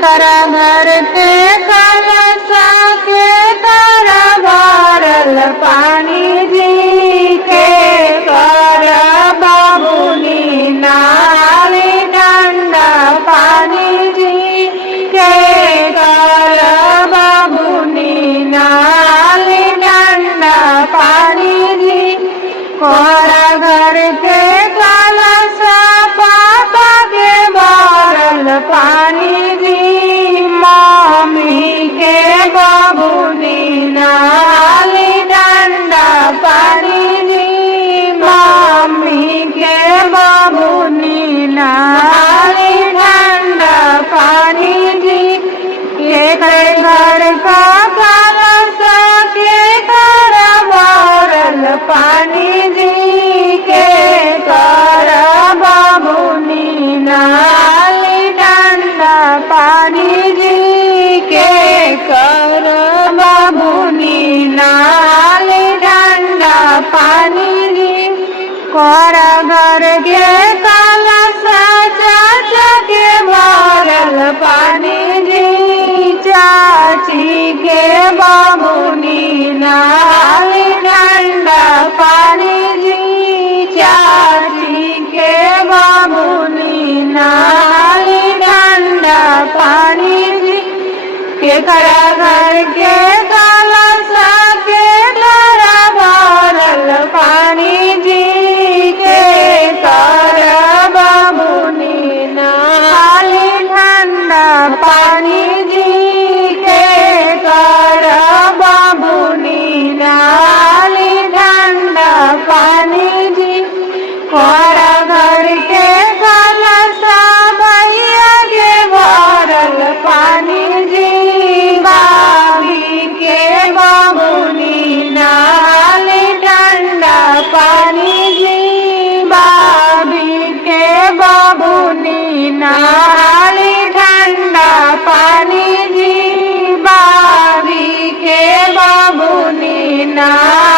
एकरा घर के कलशा के तारा भरल पानी जी के कर बाबुनी नाली डंडा पानी जी के कर बाबुनी नाली डंडा पानी जी कोरा घर के कलशा पापा के भरल पानी जी मम्मी के बाबुनी नाली डंडा पानी जी मम्मी के बाबुनी नाली डंडा पानी जी एक घर का कलशा के कर भरल पानी जी के कर बाबुनी नाली डंडा पानी जी के कर बाबुनी नाली डंडा पानी जी कोरा घर के कलशा चाचा के भरल पानी जी चाची के बाबुनी नाली डंडा पानी जी चाची के बाबुनी नाली डंडा पानी जी एकरा घर के कलशा के तारा भरल पानी जी के कर बाबुनी नाली डंडा पानी जी के कर बाबुनी नाली डंडा पानी जी कोरा घर के कलशा भैया के भरल पानी जी भाभी के बाबुनी नाली डंडा पानी जी भाभी के बाबुनी नाली डंडा पानी जी भाभी के बाबुनी नाली